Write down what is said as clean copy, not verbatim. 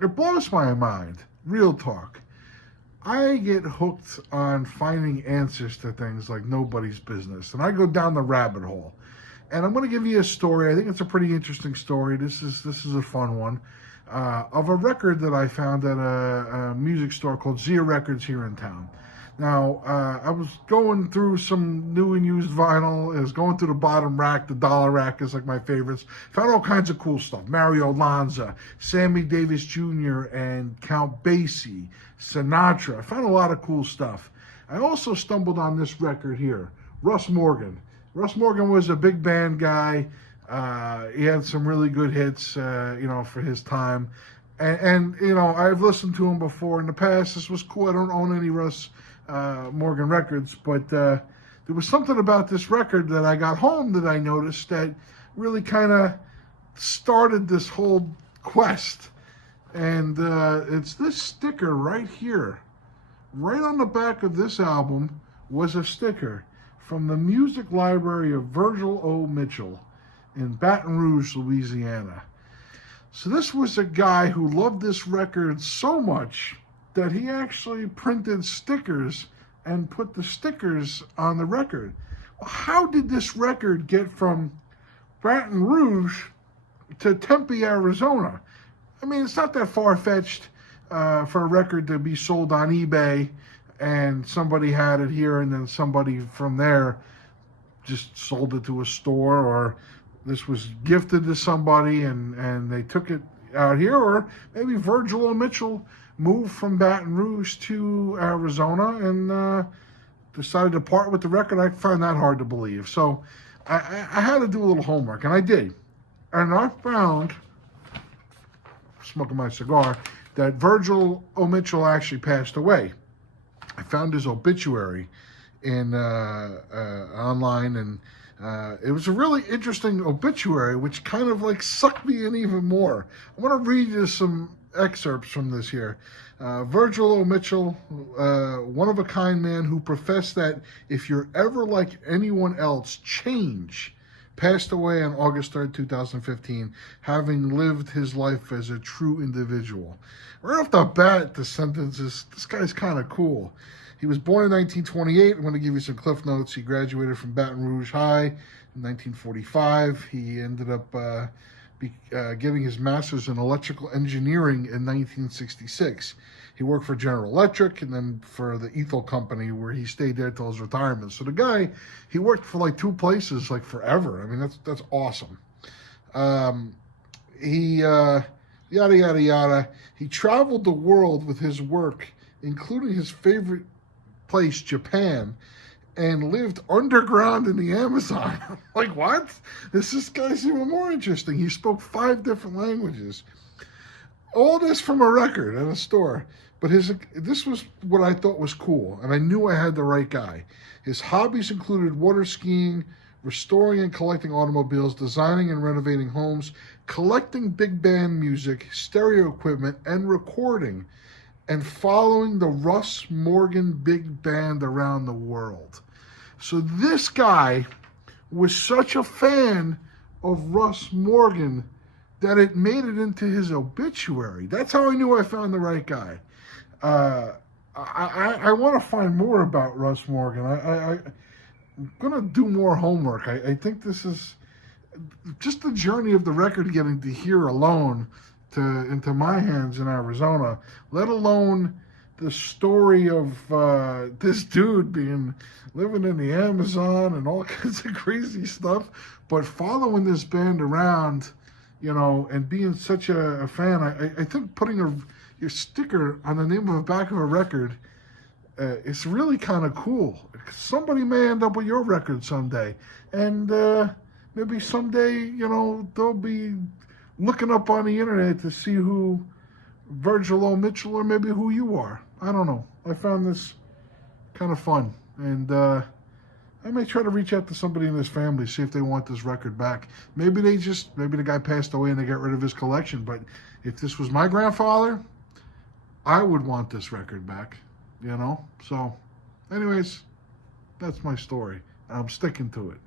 it blows my mind. Real talk. I get hooked on finding answers to things like nobody's business, and I go down the rabbit hole. And I'm going to give you a story. I think it's a pretty interesting story. This is a fun one, of a record that I found at a music store called Zia Records here in town. Now, I was going through some new and used vinyl. I was going through the bottom rack. The dollar rack is like my favorites. Found all kinds of cool stuff. Mario Lanza, Sammy Davis Jr., and Count Basie, Sinatra. I found a lot of cool stuff. I also stumbled on this record here, Russ Morgan. Russ Morgan was a big band guy. He had some really good hits, for his time. And I've listened to him before in the past. This was cool. I don't own any Russ Morgan records, but there was something about this record that I got home that I noticed that really kind of started this whole quest. And it's this sticker right here. Right on the back of this album was a sticker from the music library of Virgil O. Mitchell in Baton Rouge, Louisiana. So this was a guy who loved this record so much that he actually printed stickers and put the stickers on the record. Well, how did this record get from Baton Rouge to Tempe, Arizona? I mean, it's not that far-fetched for a record to be sold on eBay and somebody had it here and then somebody from there just sold it to a store, or this was gifted to somebody and they took it out here, or maybe Virgil O. Mitchell moved from Baton Rouge to Arizona and decided to part with the record. I find that hard to believe. So I had to do a little homework, and I did. And I found, smoking my cigar, that Virgil O. Mitchell actually passed away. I found his obituary in online, and it was a really interesting obituary, which kind of like sucked me in even more. I want to read you some excerpts from this here. Virgil O. Mitchell, one-of-a-kind man who professed that if you're ever like anyone else, change, passed away on August 3rd, 2015, having lived his life as a true individual. Right off the bat, the sentence is, this guy's kind of cool. He was born in 1928. I'm going to give you some cliff notes. He graduated from Baton Rouge High in 1945. He ended up getting his master's in electrical engineering in 1966. He worked for General Electric and then for the Ethel Company, where he stayed there till his retirement. So the guy, he worked for like two places like forever. I mean, that's awesome. He yada yada yada. He traveled the world with his work, including his favorite place, Japan, and lived underground in the Amazon. Like, what? This guy's even more interesting. He spoke 5 different languages. All this from a record at a store. But this was what I thought was cool, and I knew I had the right guy. His hobbies included water skiing, restoring and collecting automobiles, designing and renovating homes, collecting big band music, stereo equipment, and recording, and following the Russ Morgan Big Band around the world. So this guy was such a fan of Russ Morgan that it made it into his obituary. That's how I knew I found the right guy. I want to find more about Russ Morgan. I'm going to do more homework. I think this is just the journey of the record getting to here alone into my hands in Arizona, let alone the story of this dude living in the Amazon and all kinds of crazy stuff, but following this band around, and being such a fan. I think putting your sticker on the name of the back of a record, it's really kind of cool. Somebody may end up with your record someday, and maybe someday, they'll be looking up on the internet to see who Virgil O. Mitchell, or maybe who you are. I don't know. I found this kind of fun, and I may try to reach out to somebody in his family, see if they want this record back. Maybe the guy passed away and they got rid of his collection, but if this was my grandfather, I would want this record back, So anyways, that's my story. I'm sticking to it.